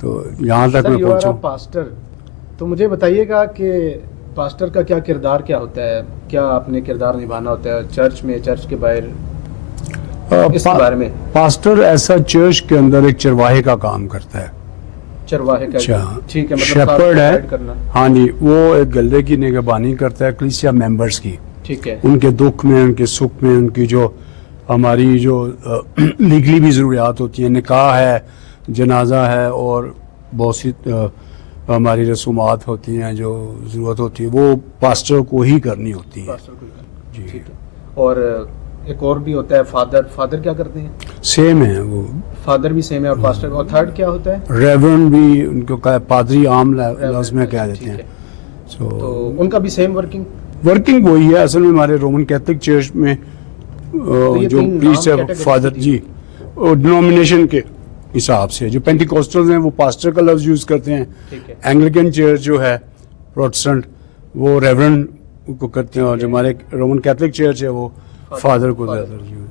تو یہاں تک میں پہنچا ہوں. پاسٹر، تو مجھے بتائیے گا کہ پاسٹر کا کیا کردار کیا ہوتا ہے، کیا اپنے کردار نبھانا ہوتا ہے چرچ میں، چرچ کے باہر، اس کے بارے میں. پاسٹر ایسا چرچ کے اندر ایک چرواہے کا کام کرتا ہے. چرواہے کا، ٹھیک ہے، مطلب شیپرڈ ہے. کرنا. ہاں جی، وہ ایک گلے کی نگہبانی کرتا ہے کلیسیا ممبرس کی. ٹھیک ہے. ان کے دکھ میں، ان کے سکھ میں، ان کی جو ہماری جو لیگلی بھی ضروریات ہوتی ہیں، نکاح ہے، جنازہ ہے، اور بہت سی ہماری رسومات ہوتی ہیں جو ضرورت ہوتی ہے، وہ پاسٹر کو ہی کرنی ہوتی ہے. جی. ٹھیک ہے. اور ایک اور بھی ہوتا ہے فادر کیا کرتے ہیں؟ سیم ہے وہ. فادر بھی سیم ہے اور پاسٹر. اور تھرڈ کیا ہوتا ہے؟ ریورنڈ بھی ان کو پادری عام لفظ میں کہہ دیتے ہیں. تو ان کا بھی سیم ورکنگ وہی ہے. اصل میں ہمارے رومن کیتھولک چرچ میں جو پریسٹ ہے فادر جی ڈینومینیشن کے حساب سے، جو پینٹیکوسٹلز ہیں وہ پاسٹر کا لفظ یوز کرتے ہیں. اینگلیکن چرچ جو ہے پروٹسٹنٹ وہ ریورنڈ کو کرتے ہیں، اور جو ہمارے رومن کیتھولک چرچ ہے وہ فادر کو زیادہ یوز